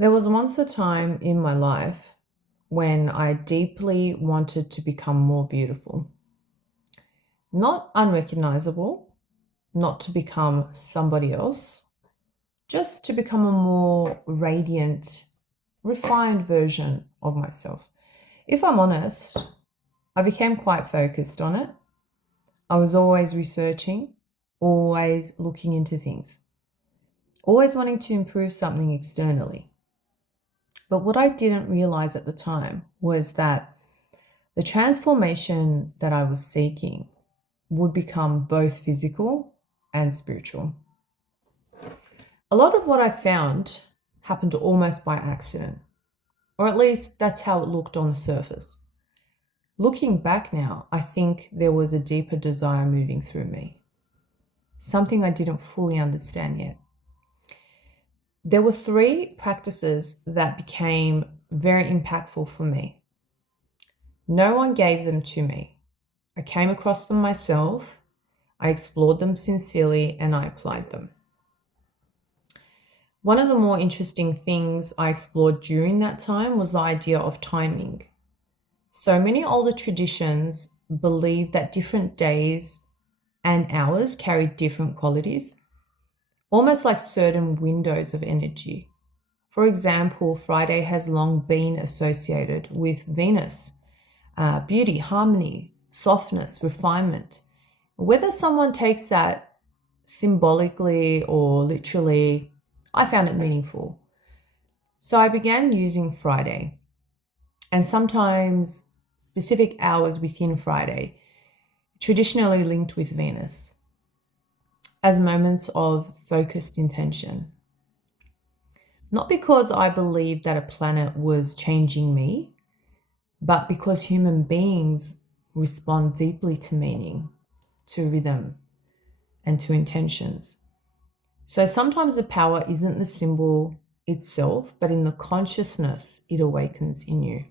There was once a time in my life when I deeply wanted to become more beautiful. Not unrecognizable, not to become somebody else, just to become a more radiant, refined version of myself. If I'm honest, I became quite focused on it. I was always researching, always looking into things, always wanting to improve something externally. But what I didn't realize at the time was that the transformation that I was seeking would become both physical and spiritual. A lot of what I found happened almost by accident, or at least that's how it looked on the surface. Looking back now, I think there was a deeper desire moving through me, something I didn't fully understand yet. There were three practices that became very impactful for me. No one gave them to me. I came across them myself, I explored them sincerely, and I applied them. One of the more interesting things I explored during that time was the idea of timing. So many older traditions believe that different days and hours carry different qualities, almost like certain windows of energy. For example, Friday has long been associated with Venus, beauty, harmony, softness, refinement. Whether someone takes that symbolically or literally, I found it meaningful. So I began using Friday, and sometimes specific hours within Friday, traditionally linked with Venus, as moments of focused intention. Not because I believed that a planet was changing me, but because human beings respond deeply to meaning, to rhythm, and to intentions. So sometimes the power isn't the symbol itself, but in the consciousness it awakens in you.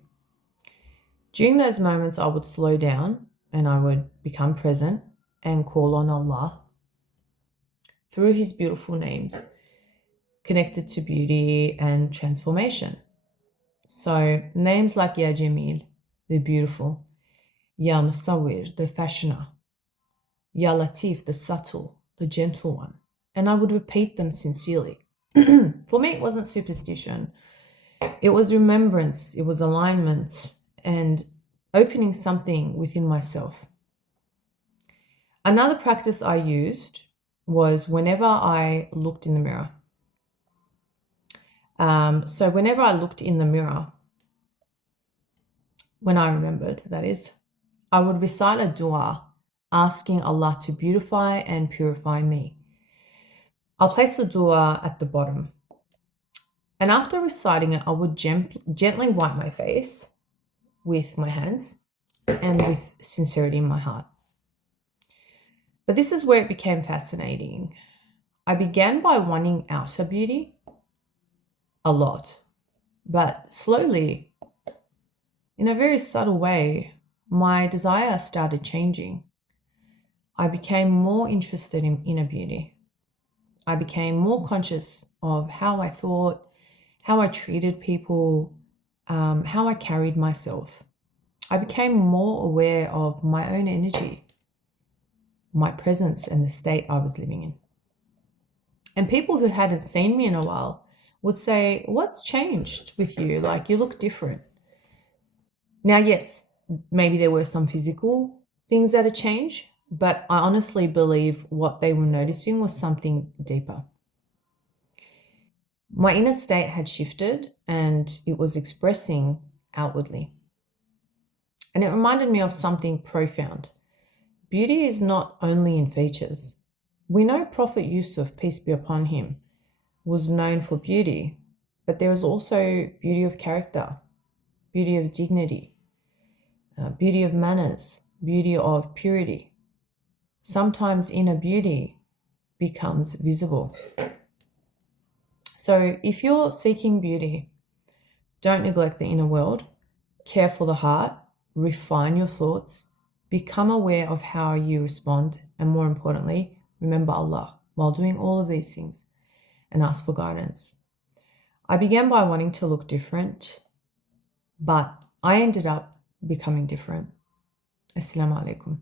During those moments, I would slow down and I would become present and call on Allah through His beautiful names connected to beauty and transformation. So names like Ya Jameel, the beautiful, Ya Musawwir, the fashioner, Ya Latif, the subtle, the gentle one. And I would repeat them sincerely. For me, it wasn't superstition. It was remembrance, it was alignment, and opening something within myself. Another practice I used was whenever I looked in the mirror. So whenever I looked in the mirror, when I remembered, that is, I would recite a dua asking Allah to beautify and purify me. I'll place the dua at the bottom. And after reciting it, I would gently wipe my face with my hands and with sincerity in my heart. But this is where it became fascinating. I began by wanting outer beauty a lot, but slowly, in a very subtle way, my desire started changing. I became more interested in inner beauty. I became more conscious of how I thought, how I treated people, how I carried myself. I became more aware of my own energy, my presence, and the state I was living in. And people who hadn't seen me in a while would say, "What's changed with you? Like, you look different." Now, yes, maybe there were some physical things that had changed, but I honestly believe what they were noticing was something deeper. My inner state had shifted and it was expressing outwardly. And it reminded me of something profound. Beauty is not only in features. We know Prophet Yusuf, peace be upon him, was known for beauty, but there is also beauty of character, beauty of dignity, beauty of manners, beauty of purity. Sometimes inner beauty becomes visible. So if you're seeking beauty, don't neglect the inner world, care for the heart, refine your thoughts, become aware of how you respond, and more importantly, remember Allah while doing all of these things and ask for guidance. I began by wanting to look different, but I ended up becoming different. Assalamu alaikum.